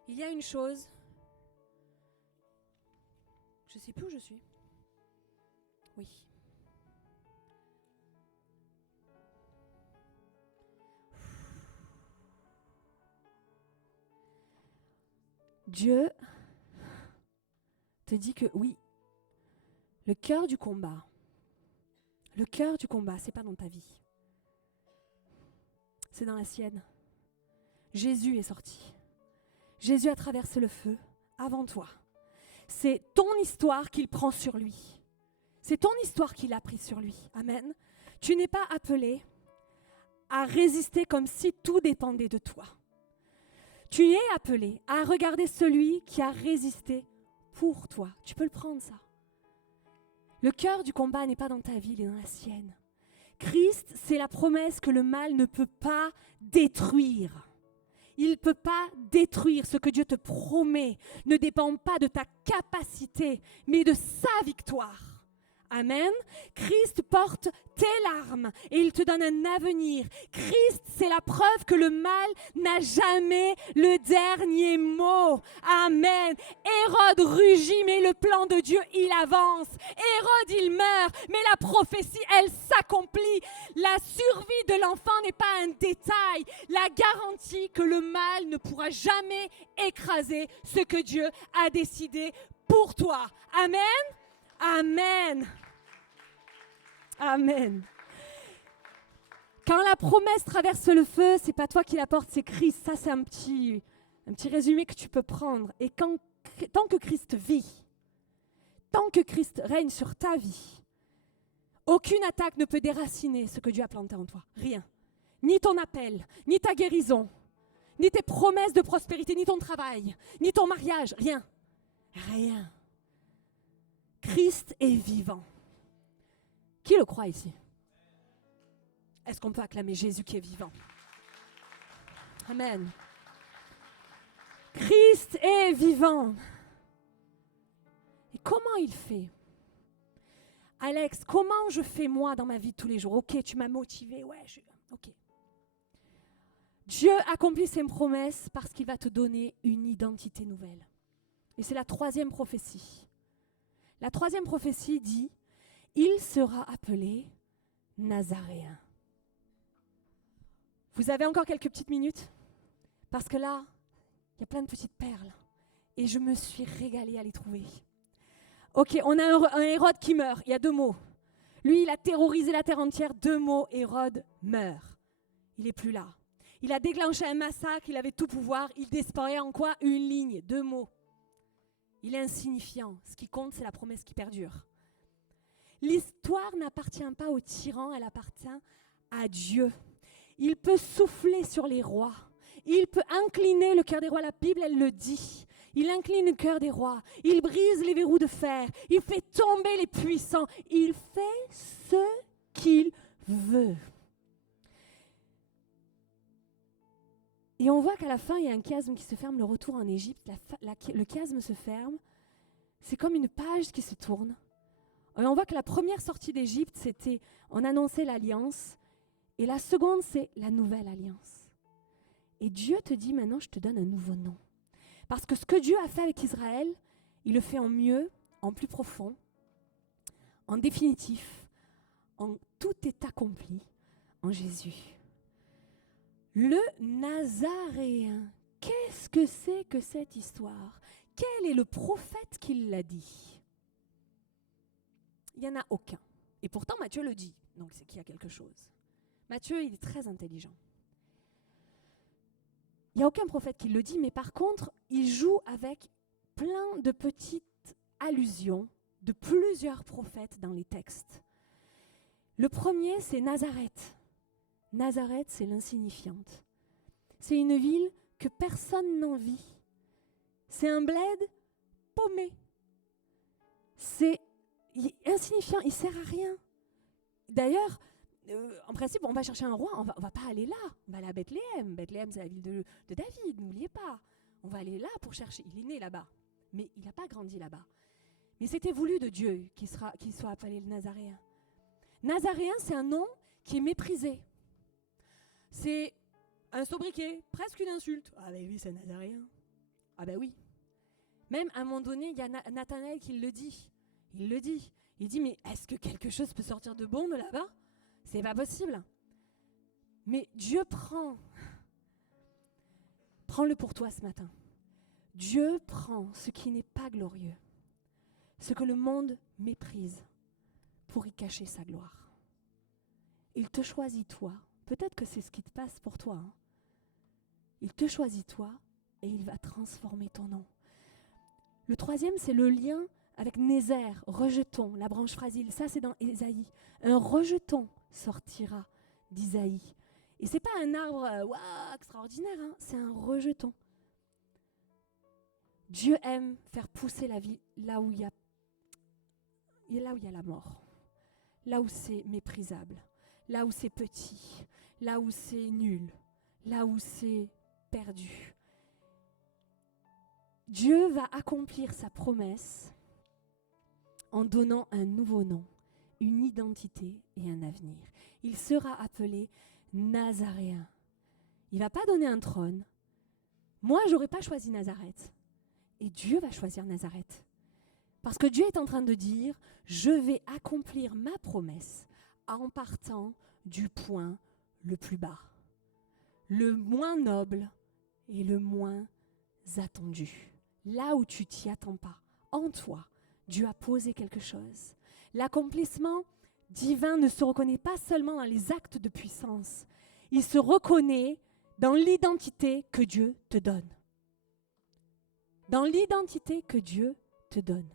Il y a une chose... Je ne sais plus où je suis. Oui. Dieu te dit que oui, le cœur du combat, c'est pas dans ta vie. C'est dans la sienne. Jésus est sorti. Jésus a traversé le feu avant toi. C'est ton histoire qu'il prend sur lui. C'est ton histoire qu'il a prise sur lui. Amen. Tu n'es pas appelé à résister comme si tout dépendait de toi. Tu es appelé à regarder celui qui a résisté pour toi. Tu peux le prendre, ça. Le cœur du combat n'est pas dans ta vie, il est dans la sienne. Christ, c'est la promesse que le mal ne peut pas détruire. Il ne peut pas détruire ce que Dieu te promet. Ne dépend pas de ta capacité, mais de sa victoire. Amen. Christ porte tes larmes et il te donne un avenir. Christ, c'est la preuve que le mal n'a jamais le dernier mot. Amen. Hérode rugit, mais le plan de Dieu, il avance. Hérode, il meurt, mais la prophétie, elle s'accomplit. La survie de l'enfant n'est pas un détail. La garantie que le mal ne pourra jamais écraser ce que Dieu a décidé pour toi. Amen. Amen. Amen. Quand la promesse traverse le feu, c'est pas toi qui la portes, c'est Christ. Ça, c'est un petit résumé que tu peux prendre. Et tant que Christ vit, tant que Christ règne sur ta vie, aucune attaque ne peut déraciner ce que Dieu a planté en toi. Rien. Ni ton appel, ni ta guérison, ni tes promesses de prospérité, ni ton travail, ni ton mariage. Rien. Rien. Christ est vivant. Qui le croit ici? Est-ce qu'on peut acclamer Jésus qui est vivant? Amen. Christ est vivant. Et comment il fait? Alex, comment je fais moi dans ma vie de tous les jours? Ok, tu m'as motivé, ok. Dieu accomplit ses promesses parce qu'il va te donner une identité nouvelle. Et c'est la troisième prophétie. La troisième prophétie dit, il sera appelé Nazaréen. Vous avez encore quelques petites minutes? Parce que là, il y a plein de petites perles. Et je me suis régalée à les trouver. Ok, on a un Hérode qui meurt. Il y a 2 mots. Lui, il a terrorisé la terre entière. 2 mots, Hérode meurt. Il n'est plus là. Il a déclenché un massacre, il avait tout pouvoir. Il disparaît en quoi? Une ligne, 2 mots. Il est insignifiant. Ce qui compte, c'est la promesse qui perdure. L'histoire n'appartient pas au tyran, elle appartient à Dieu. Il peut souffler sur les rois. Il peut incliner le cœur des rois. La Bible, elle le dit. Il incline le cœur des rois. Il brise les verrous de fer. Il fait tomber les puissants. Il fait ce qu'il veut. Et on voit qu'à la fin, il y a un chiasme qui se ferme, le retour en Égypte. Le chiasme se ferme. C'est comme une page qui se tourne. Et on voit que la première sortie d'Égypte, c'était, on annonçait l'alliance. Et la seconde, c'est la nouvelle alliance. Et Dieu te dit, maintenant, je te donne un nouveau nom. Parce que ce que Dieu a fait avec Israël, il le fait en mieux, en plus profond, En définitif, tout est accompli en Jésus. Le Nazaréen, qu'est-ce que c'est que cette histoire? Quel est le prophète qui l'a dit? Il n'y en a aucun. Et pourtant, Matthieu le dit, donc c'est qu'il y a quelque chose. Matthieu, il est très intelligent. Il n'y a aucun prophète qui le dit, mais par contre, il joue avec plein de petites allusions de plusieurs prophètes dans les textes. Le premier, c'est Nazareth. Nazareth, c'est l'insignifiante. C'est une ville que personne n'envie. C'est un bled paumé. C'est insignifiant, il ne sert à rien. D'ailleurs, en principe, on va chercher un roi, on va pas aller là. On va aller à Bethléem. Bethléem, c'est la ville de David, n'oubliez pas. On va aller là pour chercher. Il est né là-bas, mais il n'a pas grandi là-bas. Mais c'était voulu de Dieu qu'il soit appelé le Nazaréen. Nazaréen, c'est un nom qui est méprisé. C'est un sobriquet, presque une insulte. Ah ben oui, c'est Nazaréen. Ah ben oui. Même à un moment donné, il y a Nathanaël qui le dit. Il le dit. Il dit, mais est-ce que quelque chose peut sortir de bon de là-bas? C'est pas possible. Mais Dieu prends-le pour toi ce matin. Dieu prend ce qui n'est pas glorieux, ce que le monde méprise, pour y cacher sa gloire. Il te choisit toi. Peut-être que c'est ce qui te passe pour toi. Hein. Il te choisit toi et il va transformer ton nom. Le troisième, c'est le lien avec Nézer, rejeton, la branche fragile. Ça, c'est dans Ésaïe. Un rejeton sortira d'Isaïe. Et ce n'est pas un arbre extraordinaire, hein, c'est un rejeton. Dieu aime faire pousser la vie là où il y a la mort, là où c'est méprisable, là où c'est petit, là où c'est nul, là où c'est perdu. Dieu va accomplir sa promesse en donnant un nouveau nom, une identité et un avenir. Il sera appelé Nazaréen. Il ne va pas donner un trône. Moi, je n'aurais pas choisi Nazareth. Et Dieu va choisir Nazareth. Parce que Dieu est en train de dire, je vais accomplir ma promesse en partant du point le plus bas, le moins noble et le moins attendu. Là où tu t'y attends pas, en toi, Dieu a posé quelque chose. L'accomplissement divin ne se reconnaît pas seulement dans les actes de puissance, il se reconnaît dans l'identité que Dieu te donne. Dans l'identité que Dieu te donne.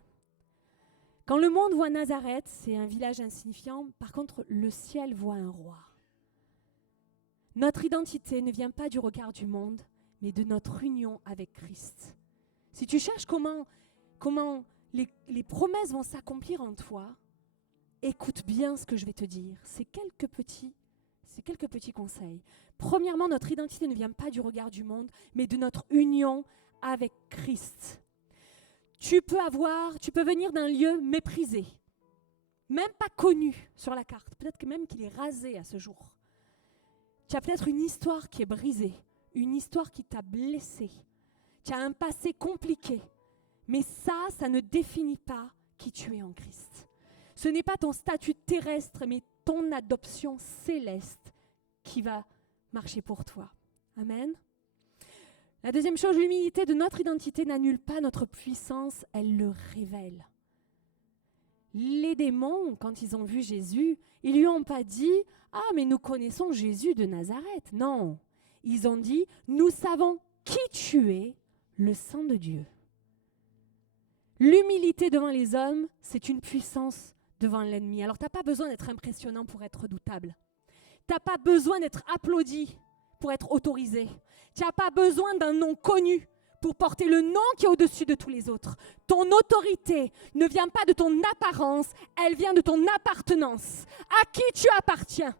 Quand le monde voit Nazareth, c'est un village insignifiant. Par contre, le ciel voit un roi. Notre identité ne vient pas du regard du monde, mais de notre union avec Christ. Si tu cherches comment les promesses vont s'accomplir en toi, écoute bien ce que je vais te dire. C'est quelques petits conseils. Premièrement, notre identité ne vient pas du regard du monde, mais de notre union avec Christ. Tu peux venir d'un lieu méprisé, même pas connu sur la carte, peut-être que même qu'il est rasé à ce jour. Tu as peut-être une histoire qui est brisée, une histoire qui t'a blessé. Tu as un passé compliqué, mais ça ne définit pas qui tu es en Christ. Ce n'est pas ton statut terrestre, mais ton adoption céleste qui va marcher pour toi. Amen. La deuxième chose, l'humilité de notre identité n'annule pas notre puissance, elle le révèle. Les démons, quand ils ont vu Jésus, ils lui ont pas dit « Ah, mais nous connaissons Jésus de Nazareth ». Non, ils ont dit « Nous savons qui tu es, le Saint de Dieu ». L'humilité devant les hommes, c'est une puissance devant l'ennemi. Alors, tu n'as pas besoin d'être impressionnant pour être redoutable. Tu n'as pas besoin d'être applaudi pour être autorisé. Tu n'as pas besoin d'un nom connu pour porter le nom qui est au-dessus de tous les autres. Ton autorité ne vient pas de ton apparence, elle vient de ton appartenance. À qui tu appartiens?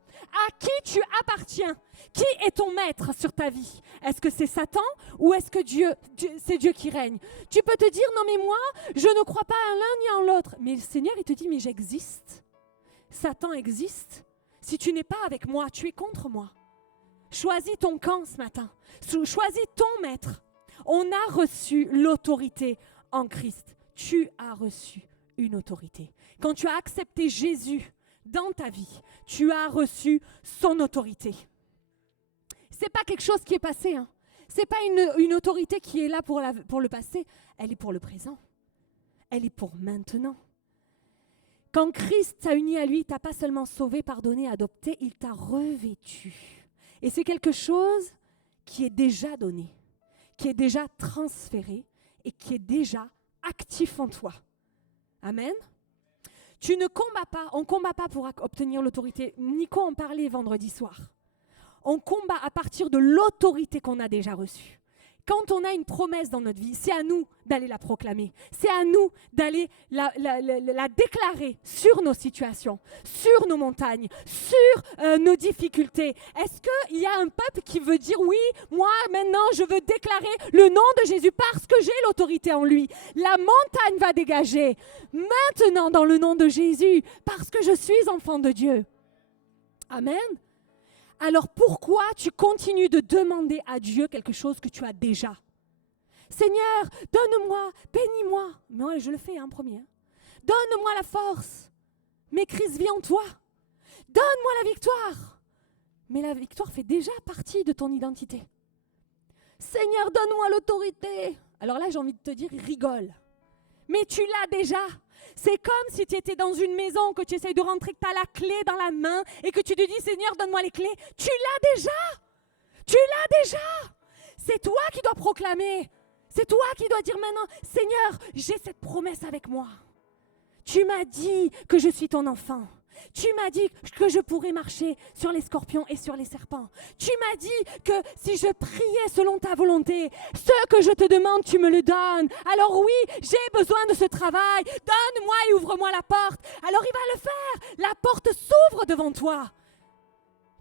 À qui tu appartiens? Qui est ton maître sur ta vie? Est-ce que c'est Satan ou est-ce que c'est Dieu qui règne? Tu peux te dire, non mais moi, je ne crois pas à l'un ni en l'autre. Mais le Seigneur, il te dit, mais j'existe. Satan existe. Si tu n'es pas avec moi, tu es contre moi. Choisis ton camp ce matin. Choisis ton maître. On a reçu l'autorité en Christ. Tu as reçu une autorité. Quand tu as accepté Jésus dans ta vie, tu as reçu son autorité. C'est pas quelque chose qui est passé. Hein. C'est pas une autorité qui est là pour le passé. Elle est pour le présent. Elle est pour maintenant. Quand Christ t'a uni à lui, il t'a pas seulement sauvé, pardonné, adopté, il t'a revêtu. Et c'est quelque chose qui est déjà donné, qui est déjà transféré et qui est déjà actif en toi. Amen. Tu ne combats pas, on ne combat pas pour obtenir l'autorité. Nico en parlait vendredi soir. On combat à partir de l'autorité qu'on a déjà reçue. Quand on a une promesse dans notre vie, c'est à nous d'aller la proclamer. C'est à nous d'aller la déclarer sur nos situations, sur nos montagnes, sur nos difficultés. Est-ce qu'il y a un peuple qui veut dire oui, moi maintenant je veux déclarer le nom de Jésus parce que j'ai l'autorité en lui. La montagne va dégager maintenant dans le nom de Jésus parce que je suis enfant de Dieu. Amen. Alors pourquoi tu continues de demander à Dieu quelque chose que tu as déjà? Seigneur, donne-moi, bénis-moi. Moi, je le fais en premier. Donne-moi la force. Mais Christ vit en toi. Donne-moi la victoire. Mais la victoire fait déjà partie de ton identité. Seigneur, donne-moi l'autorité. Alors là, j'ai envie de te dire, rigole. Mais tu l'as déjà. C'est comme si tu étais dans une maison, que tu essayes de rentrer, que tu as la clé dans la main et que tu te dis, Seigneur, donne-moi les clés. Tu l'as déjà. Tu l'as déjà. C'est toi qui dois proclamer. C'est toi qui dois dire maintenant, Seigneur, j'ai cette promesse avec moi. Tu m'as dit que je suis ton enfant. Tu m'as dit que je pourrais marcher sur les scorpions et sur les serpents. Tu m'as dit que si je priais selon ta volonté, ce que je te demande, tu me le donnes. Alors oui, j'ai besoin de ce travail. Donne-moi et ouvre-moi la porte. Alors il va le faire. La porte s'ouvre devant toi.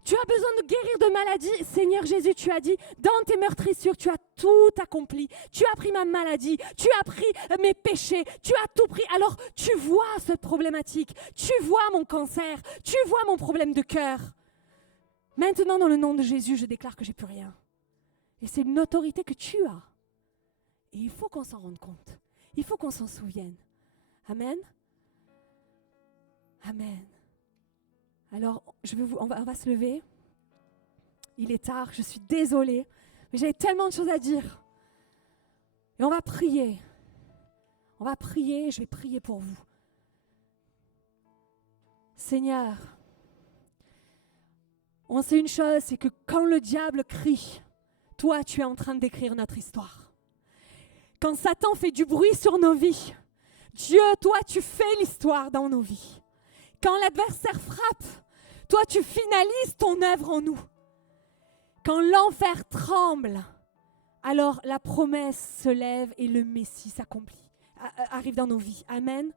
Tu as besoin de guérir de maladie. Seigneur Jésus, tu as dit, dans tes meurtrissures, tu as tout accompli. Tu as pris ma maladie, tu as pris mes péchés, tu as tout pris. Alors, tu vois cette problématique, tu vois mon cancer, tu vois mon problème de cœur. Maintenant, dans le nom de Jésus, je déclare que j'ai plus rien. Et c'est une autorité que tu as. Et il faut qu'on s'en rende compte. Il faut qu'on s'en souvienne. Amen. Amen. Alors, on va se lever. Il est tard, je suis désolée, mais j'avais tellement de choses à dire. Et on va prier. On va prier, je vais prier pour vous. Seigneur, on sait une chose, c'est que quand le diable crie, toi, tu es en train d'écrire notre histoire. Quand Satan fait du bruit sur nos vies, Dieu, toi, tu fais l'histoire dans nos vies. Quand l'adversaire frappe, toi, tu finalises ton œuvre en nous. Quand l'enfer tremble, alors la promesse se lève et le Messie s'accomplit, arrive dans nos vies. Amen.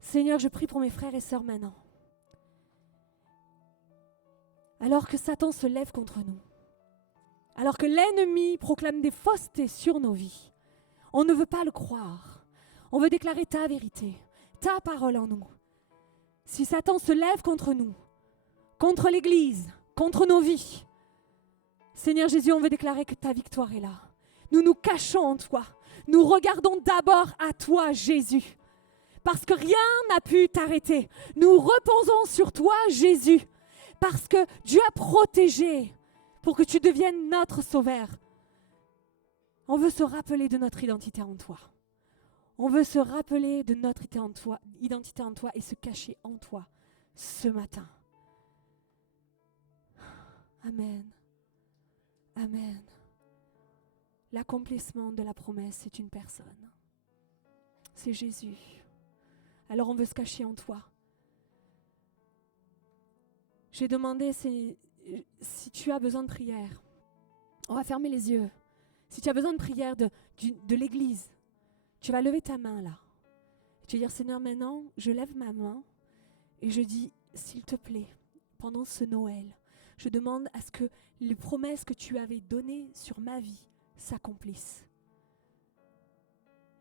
Seigneur, je prie pour mes frères et sœurs maintenant. Alors que Satan se lève contre nous, alors que l'ennemi proclame des faussetés sur nos vies, on ne veut pas le croire. On veut déclarer ta vérité, ta parole en nous. Si Satan se lève contre nous, contre l'Église, contre nos vies, Seigneur Jésus, on veut déclarer que ta victoire est là. Nous nous cachons en toi. Nous regardons d'abord à toi, Jésus, parce que rien n'a pu t'arrêter. Nous reposons sur toi, Jésus, parce que Dieu a protégé pour que tu deviennes notre sauveur. On veut se rappeler de notre identité en toi. On veut se rappeler de notre identité en toi et se cacher en toi ce matin. Amen. Amen. L'accomplissement de la promesse, c'est une personne. C'est Jésus. Alors on veut se cacher en toi. J'ai demandé si tu as besoin de prière. On va fermer les yeux. Si tu as besoin de prière de l'Église, tu vas lever ta main là. Tu vas dire, Seigneur, maintenant, je lève ma main et je dis, s'il te plaît, pendant ce Noël, je demande à ce que les promesses que tu avais données sur ma vie s'accomplissent.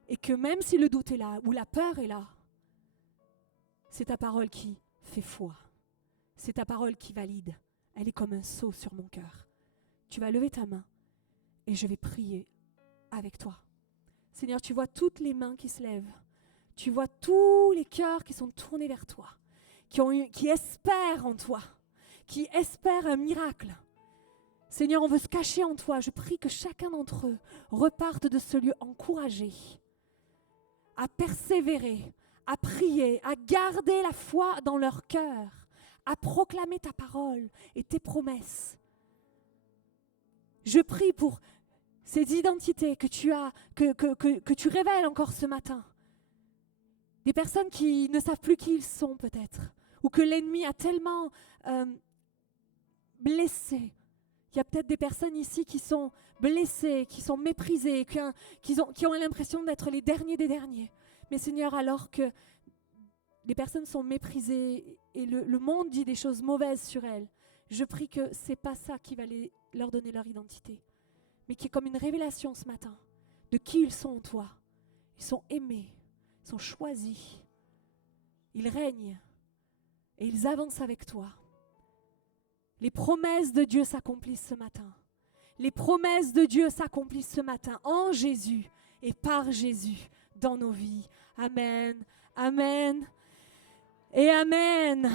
Et que même si le doute est là, ou la peur est là, c'est ta parole qui fait foi. C'est ta parole qui valide. Elle est comme un sceau sur mon cœur. Tu vas lever ta main et je vais prier avec toi. Seigneur, tu vois toutes les mains qui se lèvent. Tu vois tous les cœurs qui sont tournés vers toi, qui espèrent en toi, qui espèrent un miracle. Seigneur, on veut se cacher en toi. Je prie que chacun d'entre eux reparte de ce lieu encouragé, à persévérer, à prier, à garder la foi dans leur cœur, à proclamer ta parole et tes promesses. Je prie pour ces identités que tu révèles encore ce matin. Des personnes qui ne savent plus qui ils sont peut-être, ou que l'ennemi a tellement blessés. Il y a peut-être des personnes ici qui sont blessées, qui sont méprisées, qui ont l'impression d'être les derniers des derniers. Mais Seigneur, alors que les personnes sont méprisées et le monde dit des choses mauvaises sur elles, je prie que ce n'est pas ça qui va leur donner leur identité, mais qui est comme une révélation ce matin de qui ils sont en toi. Ils sont aimés, ils sont choisis, ils règnent et ils avancent avec toi. Les promesses de Dieu s'accomplissent ce matin. Les promesses de Dieu s'accomplissent ce matin en Jésus et par Jésus dans nos vies. Amen, amen et amen.